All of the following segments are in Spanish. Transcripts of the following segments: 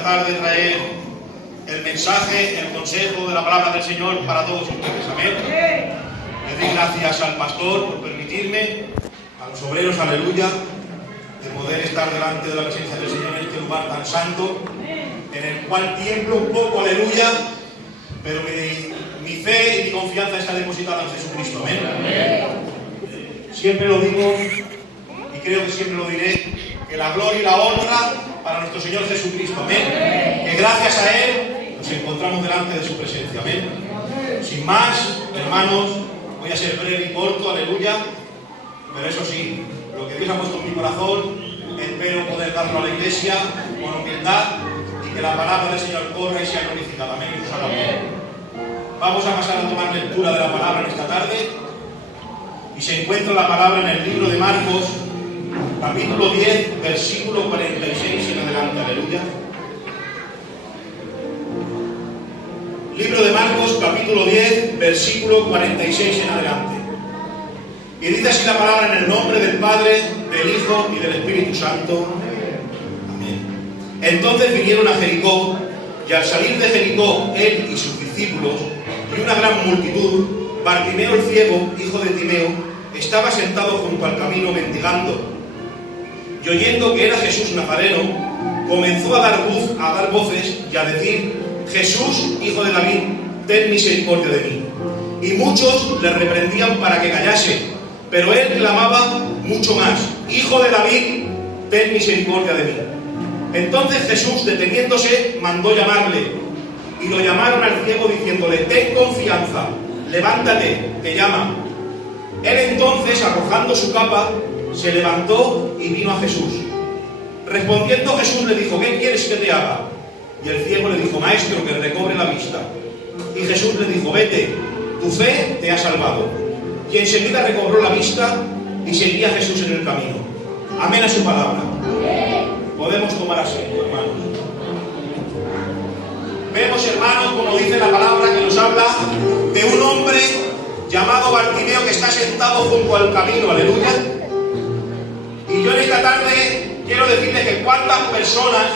esta tarde traer el mensaje, el consejo de la palabra del Señor para todos ustedes. Amén. Le doy gracias al pastor por permitirme, a los obreros, aleluya, de poder estar delante de la presencia del Señor en este lugar tan santo, en el cual tiemblo un poco, aleluya, pero mi fe y mi confianza está depositada en Jesucristo. Amén. Siempre lo digo y creo que siempre lo diré, que la gloria y la honra para nuestro Señor Jesucristo. Amén. Que gracias a Él nos encontramos delante de su presencia. Amén. Sin más, hermanos, voy a ser breve y corto, aleluya, pero eso sí, lo que Dios ha puesto en mi corazón, espero poder darlo a la iglesia con humildad y que la palabra del Señor corra y sea glorificada. Amén. Vamos a pasar a tomar lectura de la palabra en esta tarde. Y se encuentra la palabra en el libro de Marcos, capítulo 10, versículo 46 en adelante. Aleluya. Libro de Marcos, capítulo 10, versículo 46 en adelante. Y dice así la palabra en el nombre del Padre, del Hijo y del Espíritu Santo. Amén. Entonces vinieron a Jericó, y al salir de Jericó, él y sus discípulos, y una gran multitud, Bartimeo el ciego, hijo de Timeo, estaba sentado junto al camino mendigando. Y oyendo que era Jesús Nazareno, comenzó a dar voces y a decir: Jesús, hijo de David, ten misericordia de mí. Y muchos le reprendían para que callase, pero él clamaba mucho más: Hijo de David, ten misericordia de mí. Entonces Jesús, deteniéndose, mandó llamarle, y lo llamaron al ciego diciéndole: ten confianza, levántate, te llama. Él entonces, arrojando su capa, se levantó y vino a Jesús. Respondiendo Jesús le dijo: ¿qué quieres que te haga? Y el ciego le dijo: Maestro, que recobre la vista. Y Jesús le dijo: vete, tu fe te ha salvado. Y enseguida recobró la vista y seguía a Jesús en el camino. Amén a su palabra. Podemos tomar asiento, hermanos. Vemos, hermanos, como dice la palabra, que nos habla de un hombre llamado Bartimeo que está sentado junto al camino, aleluya. Y yo en esta tarde quiero decirles que cuántas personas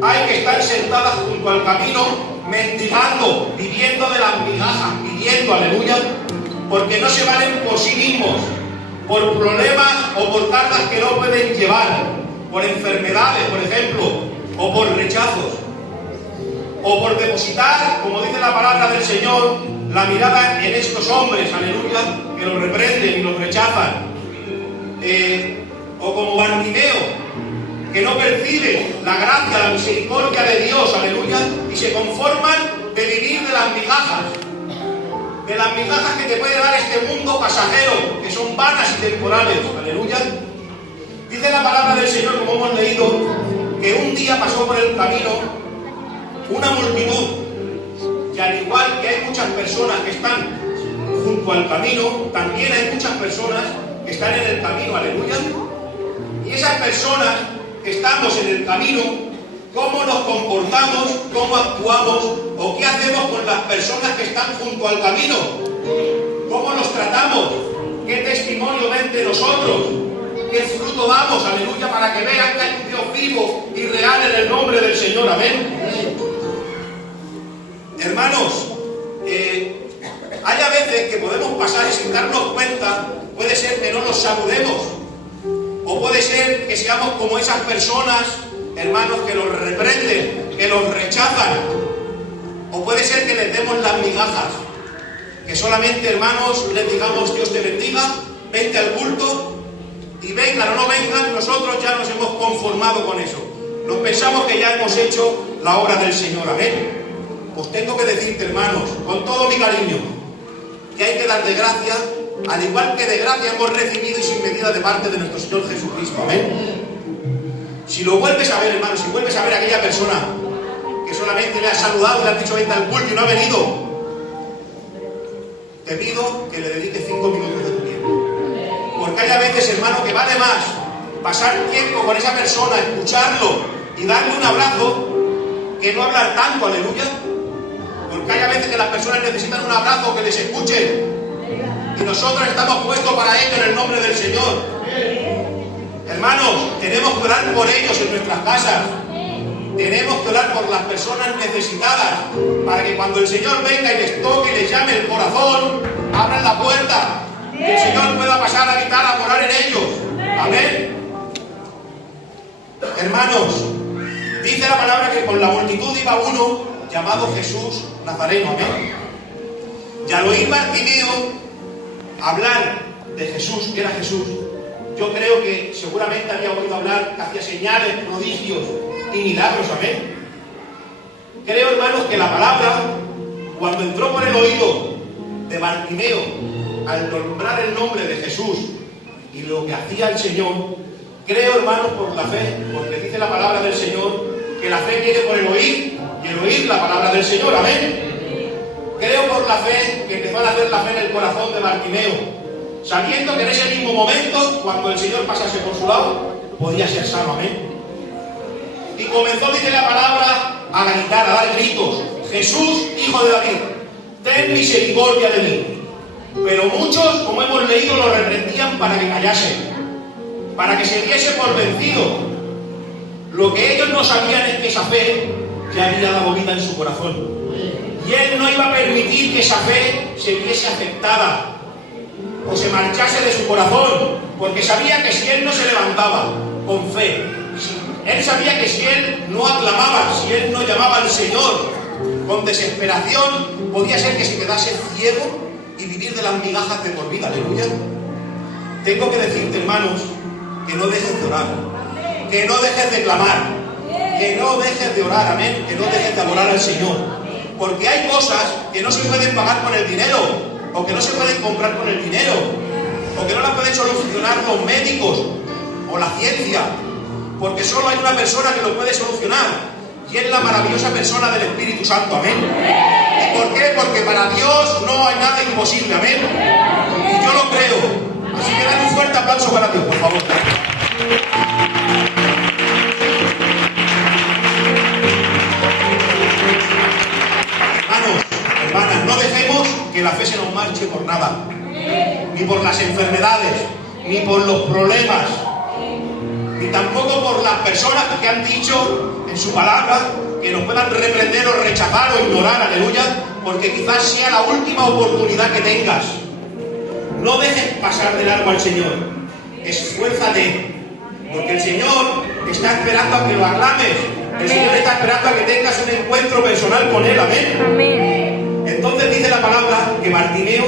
hay que están sentadas junto al camino, mendigando, viviendo de las migajas, pidiendo, aleluya, porque no se valen por sí mismos, por problemas o por cargas que no pueden llevar, por enfermedades, por ejemplo, o por rechazos, o por depositar, como dice la palabra del Señor, la mirada en estos hombres, aleluya, que los reprenden y los rechazan. O como Bartimeo, que no percibe la gracia, la misericordia de Dios, aleluya, y se conforman de vivir de las migajas que te puede dar este mundo pasajero, que son vanas y temporales, aleluya. Dice la palabra del Señor, como hemos leído, que un día pasó por el camino una multitud. Y al igual que hay muchas personas que están junto al camino, también hay muchas personas que están en el camino, aleluya. Y esas personas que estamos en el camino, ¿cómo nos comportamos, cómo actuamos o qué hacemos con las personas que están junto al camino? ¿Cómo nos tratamos? ¿Qué testimonio ven de nosotros? ¿Qué fruto damos, aleluya, para que vean que hay un Dios vivo y real en el nombre del Señor? Amén. Hermanos, hay a veces que podemos pasar y sin darnos cuenta, puede ser que no nos saludemos, o puede ser que seamos como esas personas, hermanos, que los reprenden, que los rechazan, o puede ser que les demos las migajas, que solamente, hermanos, les digamos: Dios te bendiga, vente al culto, y vengan o no vengan, nosotros ya nos hemos conformado con eso. Nos pensamos que ya hemos hecho la obra del Señor. Amén. Pues tengo que decirte, hermanos, con todo mi cariño, que hay que dar de gracia, al igual que de gracia hemos recibido y sin medida de parte de nuestro Señor Jesucristo. Amén. Si lo vuelves a ver, hermanos, si vuelves a ver a aquella persona que solamente le has saludado y le has dicho vente al culto y no ha venido, te pido que le dediques 5 minutos de tu tiempo. Porque hay a veces, hermano, que vale más pasar tiempo con esa persona, escucharlo y darle un abrazo, que no hablar tanto, aleluya. Porque hay a veces que las personas necesitan un abrazo, que les escuchen. Y nosotros estamos puestos para ello en el nombre del Señor. Hermanos, tenemos que orar por ellos en nuestras casas. Tenemos que orar orar por las personas necesitadas, para que cuando el Señor venga y les toque y les llame el corazón, abran la puerta, que el Señor pueda pasar a habitar, a morar en ellos. Amén. Hermanos, dice la palabra que con la multitud iba uno llamado Jesús Nazareno. Amén. Y al oír Bartimeo hablar de Jesús, que era Jesús, yo creo que seguramente había oído hablar que hacía señales, prodigios y milagros. Amén. Creo, hermanos, que la palabra, cuando entró por el oído de Bartimeo, al nombrar el nombre de Jesús y lo que hacía el Señor, creo, hermanos, por la fe, porque dice la palabra del Señor, que la fe viene por el oír, y el oír la palabra del Señor. Amén. Creo por la fe que empezó a nacer la fe en el corazón de Bartimeo, sabiendo que en ese mismo momento, cuando el Señor pasase por su lado, podía ser sano. Amén. Y comenzó, dice la palabra, a gritar, a dar gritos: Jesús, hijo de David, ten misericordia de mí. Pero muchos, como hemos leído, lo reprendían para que callase, para que se diese por vencido. Lo que ellos no sabían es que esa fe ya había dado vida en su corazón. Y él no iba a permitir que esa fe se viese afectada o se marchase de su corazón, porque sabía que si él no se levantaba con fe, él sabía que si él no aclamaba, si él no llamaba al Señor con desesperación, podía ser que se quedase ciego y vivir de las migajas de por vida. Aleluya. Tengo que decirte, hermanos, que no dejes de orar, que no dejes de clamar, que no dejes de orar. Amén. Que no dejes de adorar al Señor. Porque hay cosas que no se pueden pagar con el dinero, o que no se pueden comprar con el dinero, o que no las pueden solucionar los médicos o la ciencia, porque solo hay una persona que lo puede solucionar, y es la maravillosa persona del Espíritu Santo. Amén. ¿Y por qué? Porque para Dios no hay nada imposible. Amén. Y yo lo creo. Así que dale un fuerte aplauso para Dios, por favor. Hermanas, no dejemos que la fe se nos marche por nada, ni por las enfermedades, ni por los problemas, ni tampoco por las personas que han dicho en su palabra que nos puedan reprender o rechazar o ignorar. Aleluya. Porque quizás sea la última oportunidad que tengas. No dejes pasar de largo al Señor. Esfuérzate, porque el Señor está esperando a que lo aclames. El Señor está esperando a que tengas un encuentro personal con Él. Amén. Amén. Entonces dice la palabra que Bartimeo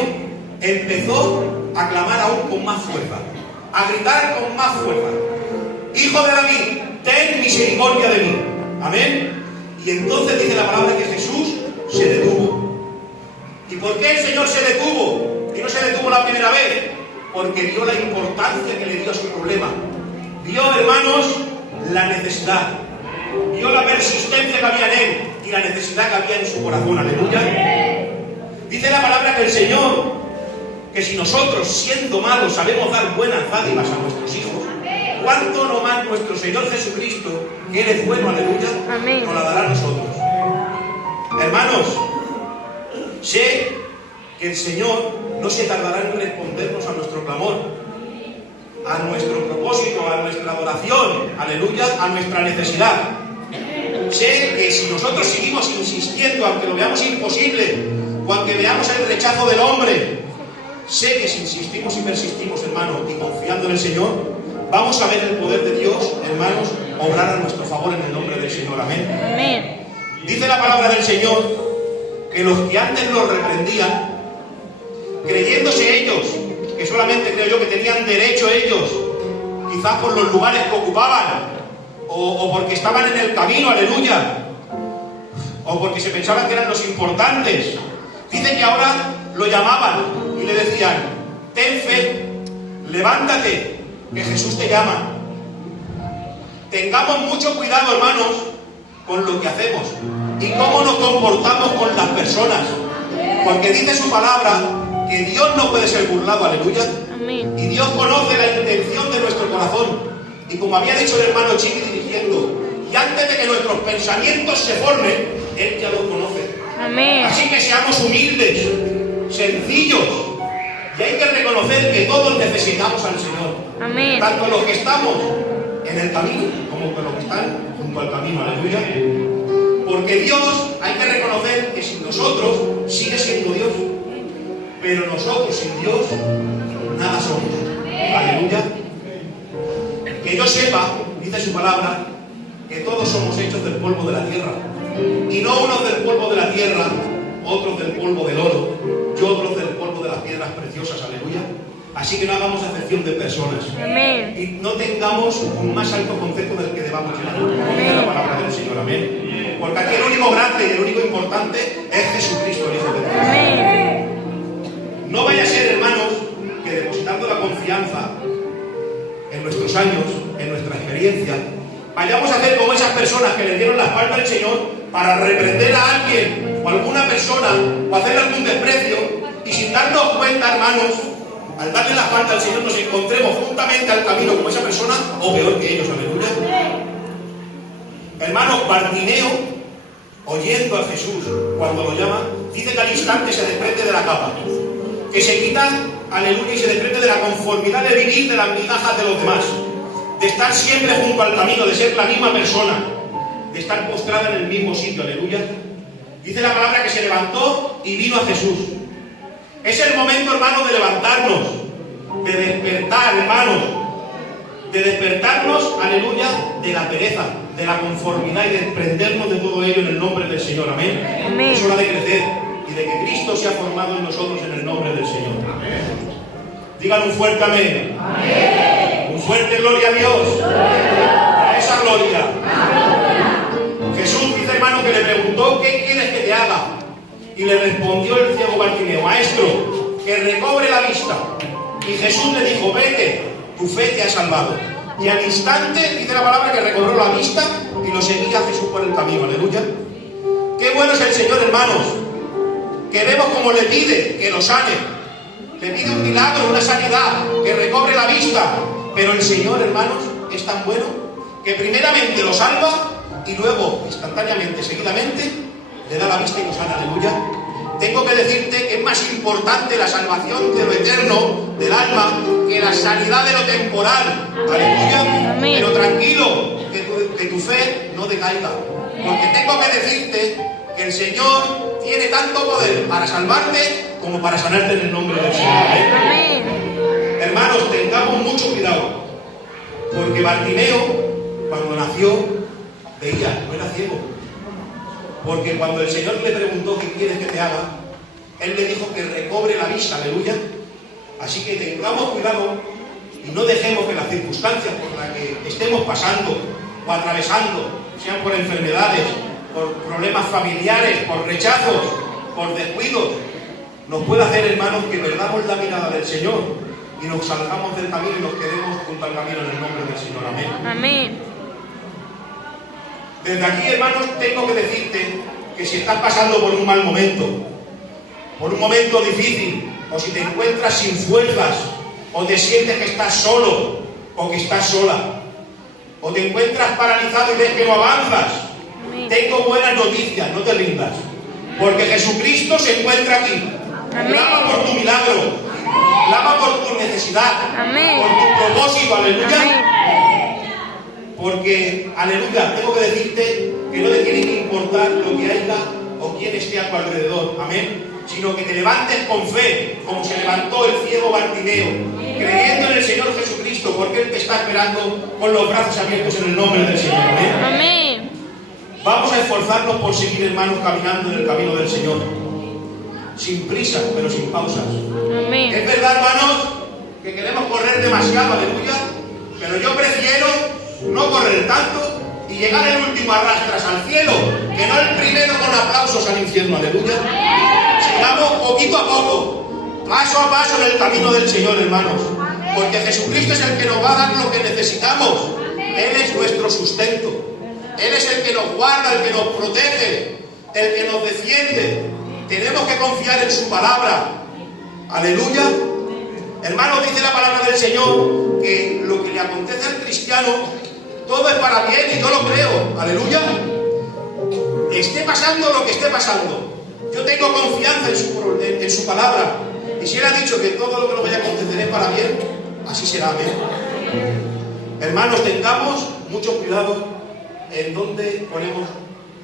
empezó a clamar aún con más fuerza, a gritar con más fuerza: Hijo de David, ten misericordia de mí. Amén. Y entonces dice la palabra que Jesús se detuvo. ¿Y por qué el Señor se detuvo? Y no se detuvo la primera vez, porque vio la importancia que le dio a su problema. Vio, hermanos, la necesidad. Vio la persistencia que había en él y la necesidad que había en su corazón. Aleluya. Dice la palabra que el Señor, que si nosotros, siendo malos, sabemos dar buenas dádivas a nuestros hijos, ¿cuánto no más nuestro Señor Jesucristo, que Él es bueno, aleluya, nos la dará a nosotros? Hermanos, sé que el Señor no se tardará en respondernos a nuestro clamor, a nuestro propósito, a nuestra adoración, aleluya, a nuestra necesidad. Sé que si nosotros seguimos insistiendo, aunque lo veamos imposible, o aunque veamos el rechazo del hombre, sé que si insistimos y persistimos, hermanos, y confiando en el Señor, vamos a ver el poder de Dios, hermanos, obrar a nuestro favor en el nombre del Señor. Amén. Amén. Dice la palabra del Señor que los que antes los reprendían, creyéndose ellos, que solamente creo yo que tenían derecho ellos, quizás por los lugares que ocupaban, o porque estaban en el camino, aleluya, o porque se pensaban que eran los importantes, dice que ahora lo llamaban y le decían: ten fe, levántate, que Jesús te llama. Tengamos mucho cuidado, hermanos, con lo que hacemos y cómo nos comportamos con las personas, porque dice su palabra que Dios no puede ser burlado, aleluya. Amén. Y Dios conoce la intención de nuestro corazón, y como había dicho el hermano Chiqui dirigiendo, y antes de que nuestros pensamientos se formen, Él ya los conoce. Amén. Así que seamos humildes, sencillos, y hay que reconocer que todos necesitamos al Señor. Amén. Tanto los que estamos en el camino como los que están junto al camino, aleluya. Porque Dios, hay que reconocer que sin nosotros sigue siendo Dios. Pero nosotros sin Dios nada somos. Aleluya. Que yo sepa, dice su palabra, que todos somos hechos del polvo de la tierra. Y no unos del polvo de la tierra, otros del polvo del oro, y otros del polvo de las piedras preciosas. Aleluya. Así que no hagamos acepción de personas. Amén. Y no tengamos un más alto concepto del que debamos llevar. Dice la palabra del Señor. Amén. Porque aquí el único grande y el único importante es Jesucristo, el Hijo de Dios. Amén. No vaya a ser, hermanos, que depositando la confianza en nuestros años, en nuestra experiencia, vayamos a hacer como esas personas que le dieron la espalda al Señor para reprender a alguien o a alguna persona o hacerle algún desprecio, y sin darnos cuenta, hermanos, al darle la espalda al Señor nos encontremos juntamente al camino como esa persona o peor que ellos. Aleluya. Hermanos, Bartimeo, oyendo a Jesús cuando lo llama, dice que al instante se desprende de la capa, que se quita, aleluya, y se desprende de la conformidad de vivir de las migajas de los demás, de estar siempre junto al camino, de ser la misma persona, de estar postrada en el mismo sitio. Aleluya. Dice la palabra que se levantó y vino a Jesús. Es el momento, hermanos, de levantarnos, de despertar, hermanos, de despertarnos, aleluya, de la pereza, de la conformidad y de desprendernos de todo ello en el nombre del Señor. Amén. Amén. Es hora de crecer y de que Cristo sea formado en nosotros en el nombre del Señor. Amén. Digan un fuerte amén. Amén. Un fuerte gloria a Dios. A esa gloria. Amén. Jesús dice, hermano, que le preguntó: ¿qué quieres que te haga? Y le respondió el ciego Bartimeo: maestro, que recobre la vista. Y Jesús le dijo: vete, tu fe te ha salvado. Y al instante, dice la palabra, que recobró la vista y lo seguía a Jesús por el camino. Aleluya. Qué bueno es el Señor, hermanos, que vemos como le pide que lo sane. Le pide un milagro, una sanidad, que recobre la vista. Pero el Señor, hermanos, es tan bueno que primeramente lo salva y luego, instantáneamente, seguidamente, le da la vista y lo sana. Aleluya. Tengo que decirte que es más importante la salvación de lo eterno, del alma, que la sanidad de lo temporal. Aleluya. Amén. Pero tranquilo, que tu fe no decaiga. Porque tengo que decirte que el Señor tiene tanto poder para salvarte como para sanarte en el nombre del Señor. Amén. Hermanos, tengamos mucho cuidado. Porque Bartimeo, cuando nació, veía, no era ciego. Porque cuando el Señor le preguntó: ¿qué quieres que te haga?, Él le dijo que recobre la vista. Aleluya. Así que tengamos cuidado y no dejemos que las circunstancias por las que estemos pasando o atravesando, sean por enfermedades, por problemas familiares, por rechazos, por descuidos, nos pueda hacer, hermanos, que perdamos la mirada del Señor y nos salgamos del camino y nos quedemos junto al camino en el nombre del Señor. Amén. Amén. Desde aquí, hermanos, tengo que decirte que si estás pasando por un mal momento, por un momento difícil, o si te encuentras sin fuerzas, o te sientes que estás solo, o que estás sola, o te encuentras paralizado y ves que no avanzas, tengo buenas noticias: no te rindas, porque Jesucristo se encuentra aquí. Amén. Clama por tu milagro, clama por tu necesidad, Amén. por tu propósito. Aleluya. Amén. Porque, aleluya, tengo que decirte que no te tiene que importar lo que haya o quién esté a tu alrededor. Amén. Sino que te levantes con fe, como se levantó el ciego Bartimeo, creyendo en el Señor Jesucristo, porque Él te está esperando con los brazos abiertos en el nombre del Señor. Amén. Amén. Vamos a esforzarnos por seguir, hermanos, caminando en el camino del Señor. Sin prisa, pero sin pausas. Amén. Es verdad, hermanos, que queremos correr demasiado, aleluya, pero yo prefiero no correr tanto y llegar el último a rastras al cielo, que no el primero con aplausos al infierno. Aleluya. Sigamos poquito a poco, paso a paso en el camino del Señor, hermanos, porque Jesucristo es el que nos va a dar lo que necesitamos. Él es nuestro sustento. Él es el que nos guarda, el que nos protege, el que nos defiende. Tenemos que confiar en su palabra. Aleluya. Hermanos, dice la palabra del Señor que lo que le acontece al cristiano, todo es para bien, y yo lo creo. Aleluya. Esté pasando lo que esté pasando, yo tengo confianza en su palabra. Y si Él ha dicho que todo lo que nos vaya a acontecer es para bien, así será. Amén. Hermanos, tengamos mucho cuidado en dónde ponemos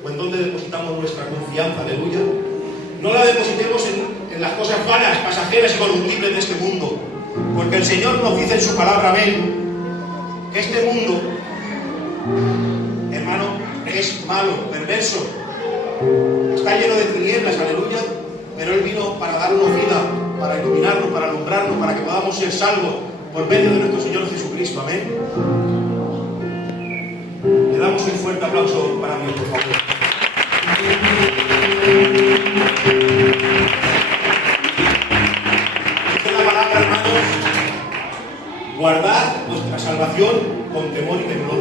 ¿O en dónde depositamos nuestra confianza? Aleluya. No la depositemos en las cosas vanas, pasajeras y corruptibles de este mundo. Porque el Señor nos dice en su palabra, amén, que este mundo, hermano, es malo, perverso, está lleno de tinieblas, aleluya, pero Él vino para darnos vida, para iluminarnos, para alumbrarnos, para que podamos ser salvos por medio de nuestro Señor Jesucristo, amén. Le damos un fuerte aplauso para mí, por favor. Dice la palabra, hermanos, guardad vuestra salvación con temor y temblor.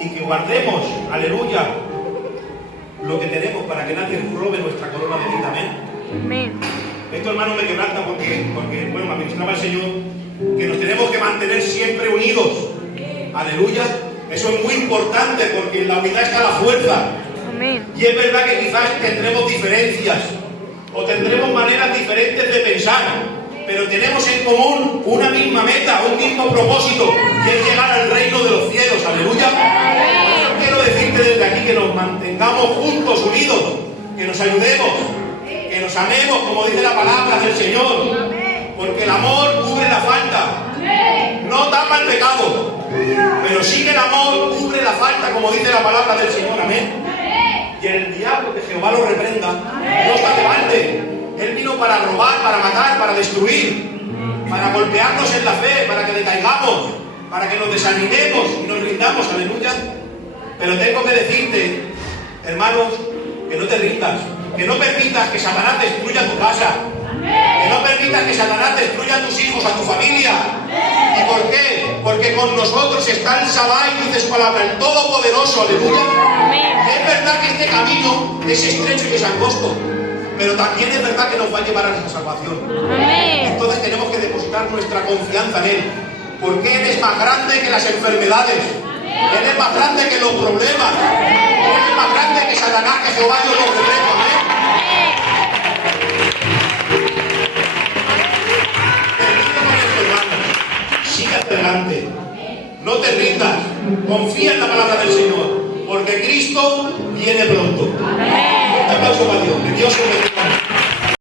Y que guardemos, aleluya, lo que tenemos para que nadie robe nuestra corona de vida, amén. Amén. Esto, hermano, me quebranta porque bueno, me administraba el Señor que nos tenemos que mantener siempre unidos. Aleluya. Eso es muy importante porque en la unidad está la fuerza. Amén. Y es verdad que quizás tendremos diferencias o tendremos maneras diferentes de pensar, pero tenemos en común una misma meta, un mismo propósito, y es llegar al reino de los cielos. Aleluya. Yo quiero decirte desde aquí que nos mantengamos juntos, unidos, que nos ayudemos, que nos amemos, como dice la palabra del Señor, porque el amor cubre la falta, no tapa el pecado, pero sí que el amor cubre la falta, como dice la palabra del Señor, amén. Y el diablo, que Jehová lo reprenda, no está levante. Él vino para robar, para matar, para destruir, para golpearnos en la fe, para que decaigamos, para que nos desanimemos y nos rindamos, aleluya. Pero tengo que decirte, hermanos, que no te rindas, que no permitas que Satanás destruya tu casa, que no permitas que Satanás destruya a tus hijos, a tu familia. ¿Y por qué? Porque con nosotros está el Shaddai, dice su palabra, el Todopoderoso, aleluya. Y es verdad que este camino es estrecho y es angosto, pero también es verdad que nos va a llevar a nuestra salvación. Entonces tenemos que depositar nuestra confianza en Él, porque Él es más grande que las enfermedades, Él es más grande que los problemas, Él es más grande que Satanás, que Jehová Dios lo reprenda. Sigue adelante, no te rindas, confía en la palabra del Señor, porque Cristo viene pronto. Un aplauso para Dios, que Dios te bendiga.